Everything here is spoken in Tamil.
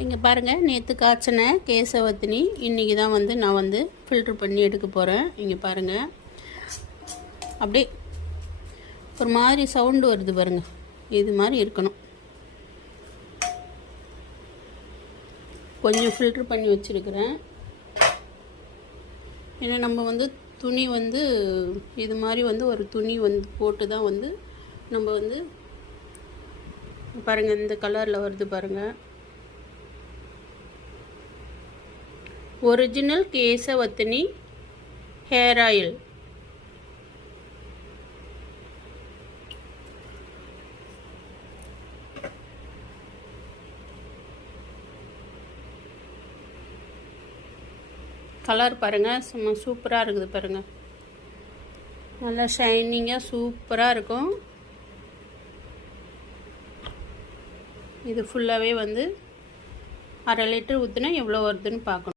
இங்கே பாருங்கள், நேற்று காய்ச்சின கேசவத்தினி இன்றைக்கி தான் வந்து நான் வந்து ஃபில்ட்ரு பண்ணி எடுக்க போகிறேன். இங்கே பாருங்கள், அப்படியே ஒரு மாதிரி சவுண்டு வருது பாருங்கள். இது மாதிரி இருக்கணும். கொஞ்சம் ஃபில்ட்ரு பண்ணி வச்சுருக்கிறேன். ஏன்னா நம்ம வந்து துணி வந்து இது மாதிரி வந்து ஒரு துணி வந்து போட்டு தான் வந்து நம்ம வந்து பாருங்கள், இந்த கலரில் வருது பாருங்கள். Original Kesavardhini hair oil. Colour பாருங்கள், சும்மா சூப்பராக இருக்குது பாருங்கள். நல்லா ஷைனிங்காக சூப்பராக இருக்கும். இது ஃபுல்லாகவே வந்து 1/2 லிட்டர் ஊற்றினா எவ்வளோ வருதுன்னு பார்க்கணும்.